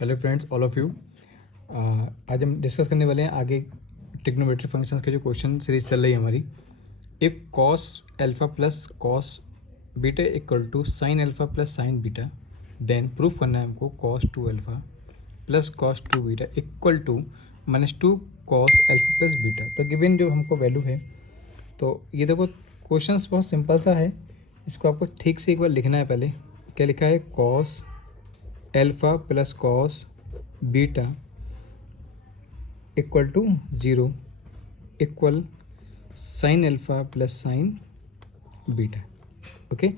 Hello friends, all of you. आज हम discuss करने वाले हैं आगे ट्रिग्नोमेट्री फंक्शंस के जो क्वेश्चन सीरीज चल रही है हमारी। If cos alpha plus cos beta equal to sine alpha plus sine beta, then proof करना है हमको cos two alpha plus cos two beta equal to -2 cos alpha plus beta. तो गिवन जो हमको वैल्यू है, तो ये देखो क्वेश्चंस बहुत सिंपल सा है, इसको आपको ठीक से एक बार लिखना है। पहले क्या लिखा है? Cos alpha plus cos beta equal to 0 equal sine alpha plus sine beta. Okay,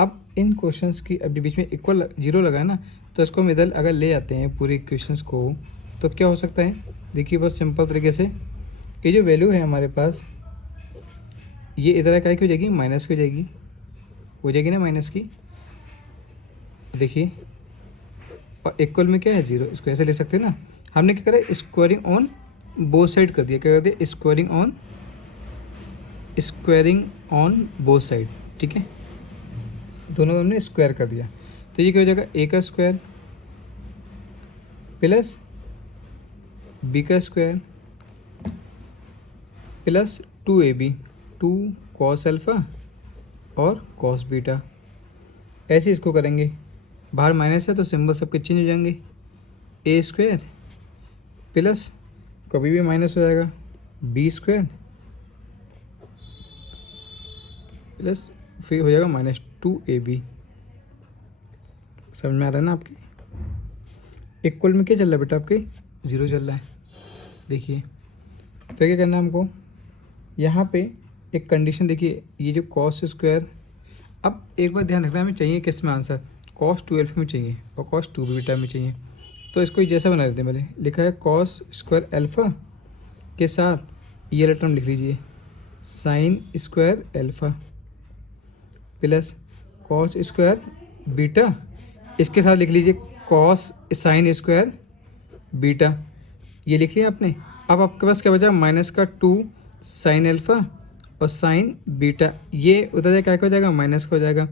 अब इन क्वेश्चंस की अभी बीच में इक्वल 0 लगा है ना, तो इसको हम इधर अगर ले आते हैं पूरे क्वेश्चंस को, तो क्या हो सकता है? देखिए बहुत सिंपल तरीके से ये जो वैल्यू है हमारे पास, ये इधर क्या की हो जाएगी? माइनस की हो जाएगी ना, माइनस की। देखिए, और इक्वल में क्या है? 0। इसको ऐसे ले सकते हैं ना। हमने क्या करा? स्क्वायरिंग ऑन बोथ साइड कर दिया। क्या कर दिया? Squaring on both side. ठीक है, दोनों हमने स्क्वायर कर दिया। तो ये क्या हो जाएगा? ए का स्क्वायर प्लस बी का square plus 2ab, 2 cos alpha और कॉस बीटा। ऐसे इसको करेंगे। बाहर माइनस है तो सिंबल सबके चेंज हो जाएंगे। ए स्क्वायर प्लस कभी भी माइनस हो जाएगा बी स्क्वायर प्लस फिर हो जाएगा -2ab। समझ में आ रहा है ना आपके? इक्वल में क्या चल रहा है बेटा? आपके 0 चल रहा है। देखिए फिर क्या करना है हमको? यहाँ पे एक कंडीशन देखिए, ये जो कॉस स्क्वायर, अब एक बार ध्यान रखना, हमें चाहिए किस में आंसर? कॉस 2 अल्फा में चाहिए और कॉस 2 बीटा में चाहिए। तो इसको जैसा बना देते हैं, पहले लिखा है कॉस स्क्वायर अल्फा के साथ ये वाला टर्म लिख लीजिए sine square alpha plus cos square beta, इसके साथ लिख लीजिए कॉस साइन स्क्वायर बीटा। ये लिख लिया आपने। अब आपके पास क्या बचा? माइनस का 2 साइन अल्फा और साइन बीटा। ये उधर जाए क्या हो जाएगा? माइनस का हो जाएगा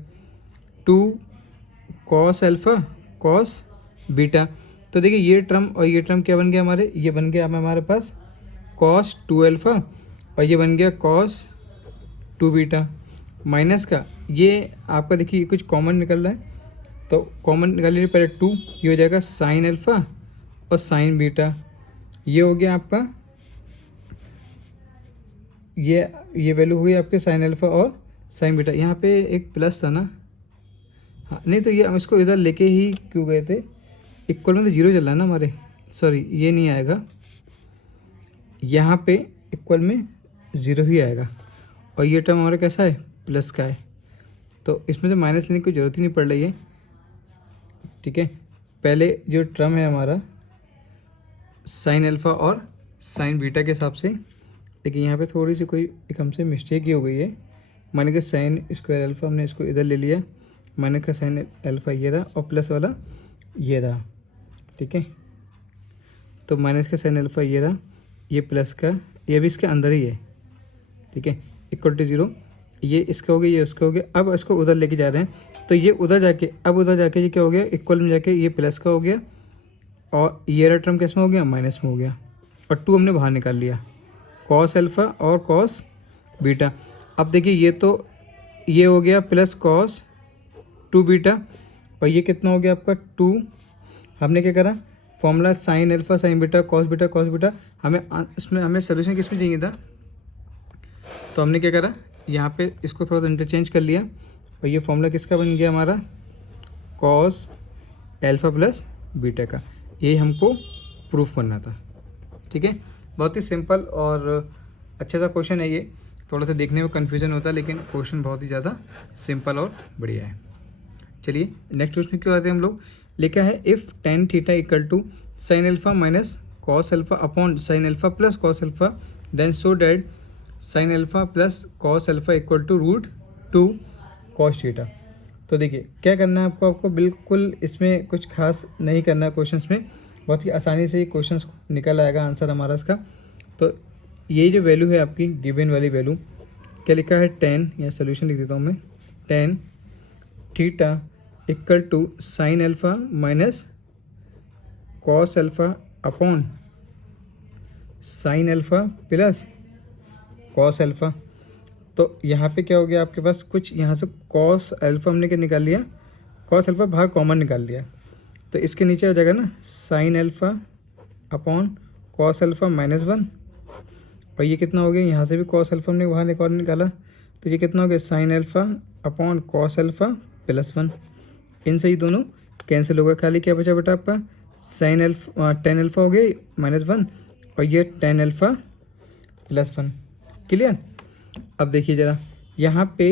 2 कॉस अल्फा कॉस बीटा। तो देखिए ये टर्म और ये टर्म क्या बन गया हमारे? ये बन गया हमारे पास कॉस 2 अल्फा और ये बन गया कॉस 2 बीटा। माइनस का ये आपका देखिए कुछ कॉमन निकल रहा है, तो कॉमन निकाल लीजिए पहले 2, ये हो जाएगा साइन अल्फा और साइन बीटा। ये हो गया आपका, ये वैल्यू हुई आपके साइन अल्फा और साइन बीटा। यहाँ पे एक प्लस था ना? हाँ, नहीं तो ये हम इसको इधर लेके ही क्यों गए थे? इक्वल में तो 0 चल रहा है ना हमारे, सॉरी ये नहीं आएगा, यहाँ पे इक्वल में 0 ही आएगा। और ये टर्म हमारा कैसा है? प्लस का है, तो इसमें से माइनस लेने की ज़रूरत ही नहीं पड़ रही है। ठीक है, पहले जो टर्म है हमारा साइन अल्फा और साइन बीटा के हिसाब से, लेकिन यहाँ पे थोड़ी सी कोई एक हमसे मिस्टेक ही हो गई है। माने कि साइन स्क्वायर अल्फा हमने इसको इधर ले लिया, माइनस का साइन अल्फा ये रहा और प्लस वाला ये रहा। ठीक है, तो माइनस का साइन अल्फा ये रहा, ये प्लस का, ये भी इसके अंदर ही है। ठीक है, इक्वल टू 0, ये इसका हो गया, ये इसका हो गया। अब इसको उधर लेके जा रहे हैं, तो ये उधर जाके, अब उधर जाके ये क्या हो गया? इक्वल में जाके ये प्लस का हो गया और ये रहा टर्म किस में हो गया? माइनस में हो गया। और 2 हमने बाहर निकाल लिया, कॉस अल्फा और कॉस बीटा। अब देखिए ये तो ये हो गया प्लस कॉस 2 बीटा और ये कितना हो गया आपका 2। हमने क्या करा? Formula sine alpha sign beta cos beta. हमें इसमें हमें सोल्यूशन किस में चाहिए था? तो हमने क्या करा? यहाँ पे इसको थोड़ा सा इंटरचेंज कर लिया और ये फॉर्मूला किसका बन गया हमारा? कॉस अल्फा प्लस बीटा का। ये हमको प्रूफ करना था। ठीक है, बहुत ही सिंपल और अच्छा सा क्वेश्चन है ये। थोड़ा सा देखने में कन्फ्यूजन होता है, लेकिन क्वेश्चन बहुत ही ज़्यादा सिंपल और बढ़िया है। चलिए नेक्स्ट क्वेश्चन क्यों आते हैं हम लोग? लिखा है if tan theta equal to sine alpha minus cos alpha upon sine alpha plus cos alpha, then so that sine alpha plus cos alpha equal to √2 cos theta. तो देखिए क्या करना है आपको बिल्कुल इसमें कुछ खास नहीं करना है। क्वेश्चंस में बहुत ही आसानी से ये क्वेश्चंस निकल आएगा आंसर हमारा इसका। तो ये जो वैल्यू है आपकी गिवन वाली वैल्यू, क्या लिखा है? 10, या सोल्यूशन लिख देता हूँ मैं, tan theta equal to sine alpha minus cos alpha upon sine alpha plus cos alpha. तो यहाँ पे क्या हो गया आपके पास, कुछ यहाँ से कॉस अल्फ़ा हमने क्या निकाल लिया, कॉस अल्फ़ा बाहर कॉमन निकाल लिया, तो इसके नीचे आ जाएगा ना sine alpha upon cos alpha -1। और ये कितना हो गया, यहाँ से भी कॉस अल्फ़ा हमने बाहर निकाला, तो ये कितना हो गया sine alpha upon cos alpha +1। इनसे ही दोनों कैंसिल होगा, खाली क्या बचा बेटा आपका साइन अल्फ़ा टेन अल्फ़ा हो गया -1 और ये टेन अल्फ़ा +1। क्लियर। अब देखिए ज़रा यहाँ पे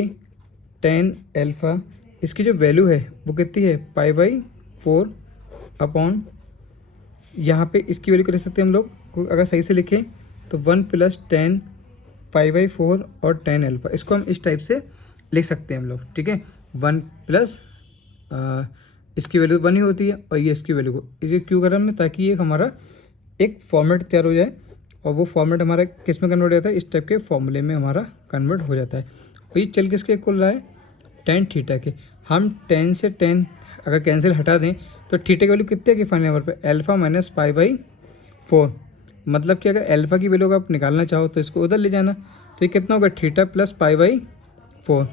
टेन अल्फ़ा इसकी जो वैल्यू है वो कितनी है π/4 अपॉन, यहाँ पे इसकी वैल्यू कर सकते हैं हम लोग अगर सही से लिखें तो 1 + 10 π/4 और टेन अल्फ़ा, इसको हम इस टाइप से लिख सकते हैं हम लोग, ठीक है। 1 प्लस इसकी वैल्यू 1 ही होती है और ये इसकी वैल्यू को इसे क्यों कर रहा हूँ, ताकि ये हमारा एक फॉर्मेट तैयार हो जाए और वो फॉर्मेट हमारा किस में कन्वर्ट हो जाता है, इस टाइप के फॉर्मूले में हमारा कन्वर्ट हो जाता है। और ये चल किसके इक्वल रहा है, टेन थीटा के। हम 10 से 10 अगर कैंसिल हटा दें तो थीटा की वैल्यू कितने की फाइनल नंबर पे अल्फ़ा -π/4। मतलब कि अगर अल्फ़ा की वैल्यू आप निकालना चाहो तो इसको उधर ले जाना, तो ये कितना होगा थीटा प्लस π/4,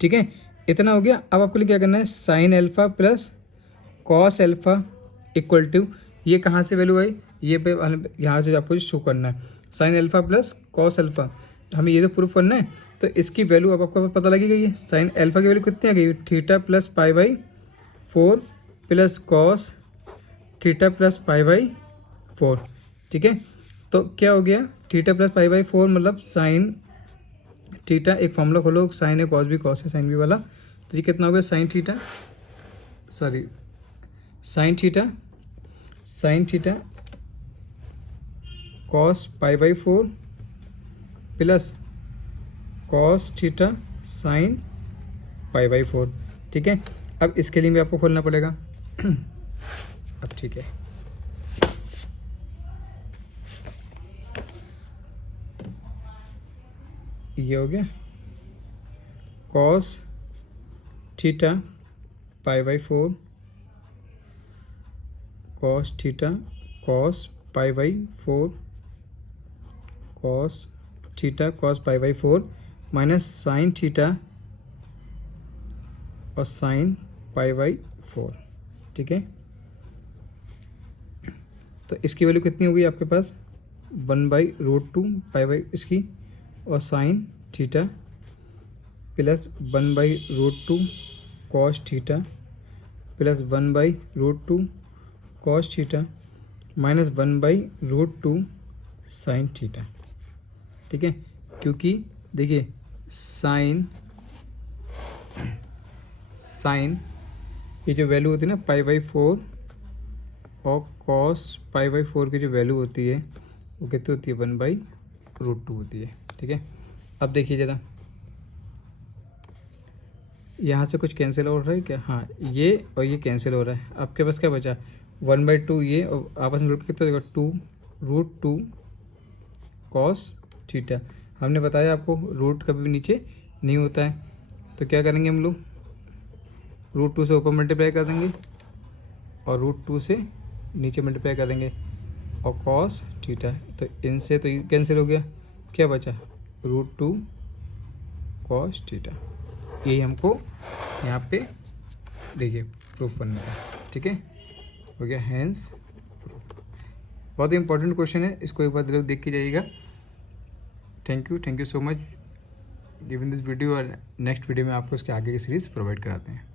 ठीक है। इतना हो गया। अब आपको लिए क्या करना है sine alpha plus cos alpha equal to, ये कहाँ से वैल्यू आई, ये पे यहाँ से आपको शो करना है sine alpha plus cos alpha, हमें ये तो प्रूफ करना है। तो इसकी वैल्यू अब आपको पता लगी गई है, साइन अल्फ़ा की वैल्यू कितनी आ गई theta plus π/4 plus cos theta plus π/4, ठीक है। तो क्या हो गया थीटा प्लस π/4 मतलब साइन थीटा, एक फॉर्मूला खोलो साइन है कॉस भी कॉस है साइन भी वाला, तो ये कितना हो गया sine theta cos π/4 plus cos theta sine π/4, ठीक है। अब इसके लिए भी आपको खोलना पड़ेगा अब ठीक है, ये हो गया cos theta π/4 cos theta cos π/4 cos theta cos π/4 minus sine theta और साइन π/4, ठीक है। तो इसकी वैल्यू कितनी होगी आपके पास 1/√2 π/ इसकी और sine theta plus 1/√2 cos theta plus 1/√2 cos theta minus 1/√2 sine theta, ठीक है। क्योंकि देखिए साइन की जो वैल्यू होती है ना π/4 और कॉस π/4 की जो वैल्यू होती है वो कितनी होती है 1/√2 होती है, ठीक है। अब देखिए ज़रा यहाँ से कुछ कैंसिल हो रहा है क्या, हाँ ये और ये कैंसिल हो रहा है। आपके पास क्या बचा 1/2 ये और आपस में रूट कितना देगा 2√2 कॉस थीटा। हमने बताया आपको रूट कभी भी नीचे नहीं होता है, तो क्या करेंगे हम लोग √2 से ऊपर मल्टीप्लाई कर देंगे और √2 से नीचे मल्टीप्लाई कर देंगे और कॉस थीटा, तो इनसे तो ये कैंसिल हो गया, क्या बचा √2 कॉस थीटा। यही हमको यहाँ पे देखिए प्रूफ करना है, ठीक है, हो गया हैंस प्रूफ। बहुत ही इंपॉर्टेंट क्वेश्चन है, इसको एक बार देख के जाइएगा। Thank you so much giving this video, और नेक्स्ट वीडियो में आपको इसके आगे की सीरीज़ प्रोवाइड कराते हैं।